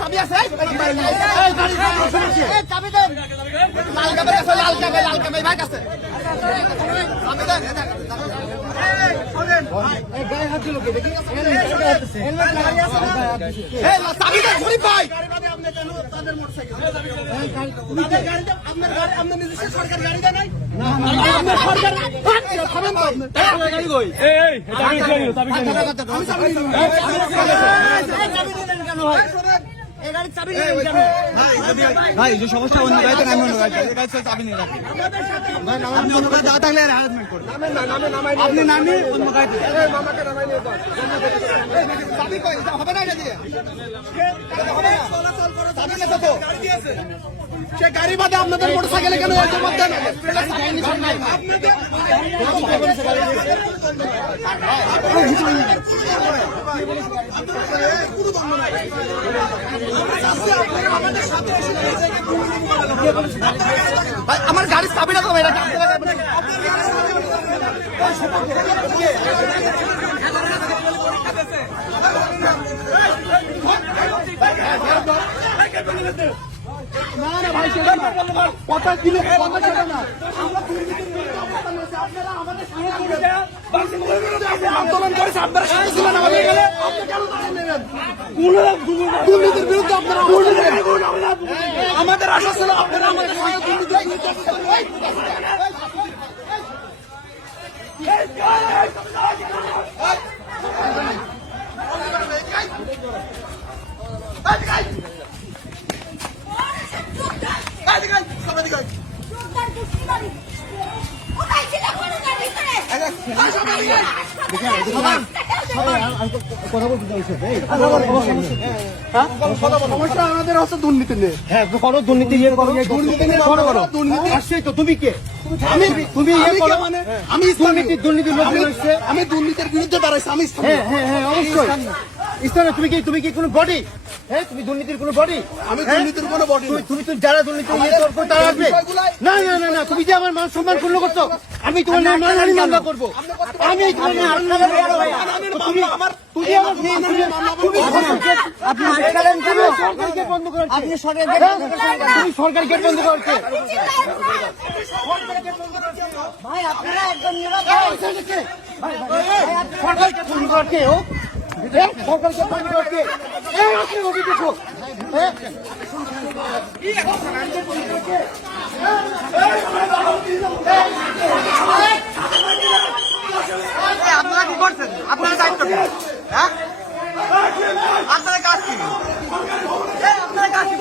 চাবি আছে চাবি দেন লাল কাপড় আছে লাল কাপড় ভাই কাছে চাবি দেন গায়ে হাত দিল কে দেখি চাবি দেন ঘুরি ভাই তাদের মোটরসাইকেল আপনার গাড়ি আপনার নিজস্ব সরকার গাড়ি দেয় নাই না আপনার সরকার খাবেন তো আপনি গাড়ি কই এই চাবি চাবি আমি চাবি দিলেন কেন ভাই এই গাড়ির চাবি দিলেন কেন ভাই যে সমস্যা অন্য গাড়িতে আমি অন্য গাড়িতে চাবি নিয়ে রাখি আপনি অন্য গাড়িতে থাকলে হ্যারাসমেন্ট করুন আপনি নামে অন্য গাড়িতে মামাকে নামাই নিয়ে যান চাবি কই হবে না এটা দিয়ে হবে না চলাচল করো চাবি নেই তো গাড়ি দিয়েছে সে গাড়ি বাদে আপনাদের মোটরসাইকেলে কেন এর মধ্যে না আপনাদের আমার গাড়ির চাবিটা তো এটা না না ভাই সেটা না কথা দিলে কথা সেটা না আপনারা আমাদের আন্দোলন করেছে আপনারা সাথে ছিলেন আমাদের গেলে আপনি কেন দাঁড়িয়ে দুর্নীতির বিরুদ্ধে আপনারা আমাদের আশা ছিল আপনারা আমাদের সঙ্গে দুর্নীতি সমস্যা আমাদের হচ্ছে দুর্নীতি নিয়ে হ্যাঁ করো দুর্নীতি নিয়ে করো দুর্নীতি আসছে তো তুমি কে তুমি মানে আমি আমি দুর্নীতির বিরুদ্ধে দাঁড়াইছি আমি হ্যাঁ অবশ্যই ইসলামে তুমি কি কোনো বডি হ্যাঁ তুমি দুর্নীতির কোনো বডি আমি দুর্নীতির কোনো বডি তুমি যারা দুর্নীতি তারা আসবে না না না না তুমি যে আমার মান সম্মান পূর্ণ করছো আমি তোমার মানহানি মামলা করবো আমি তোমার সরকারি গেট বন্ধ করছে ভাই আপনারা একদম সরকারি গেট বন্ধ করছে ও সরকারি গেট বন্ধ করছে আপনি রবি দেখো আপনারা কি করছেন আপনারা দায়িত্ব কি হ্যাঁ আপনারা কাজ কি আপনারা কাজ কি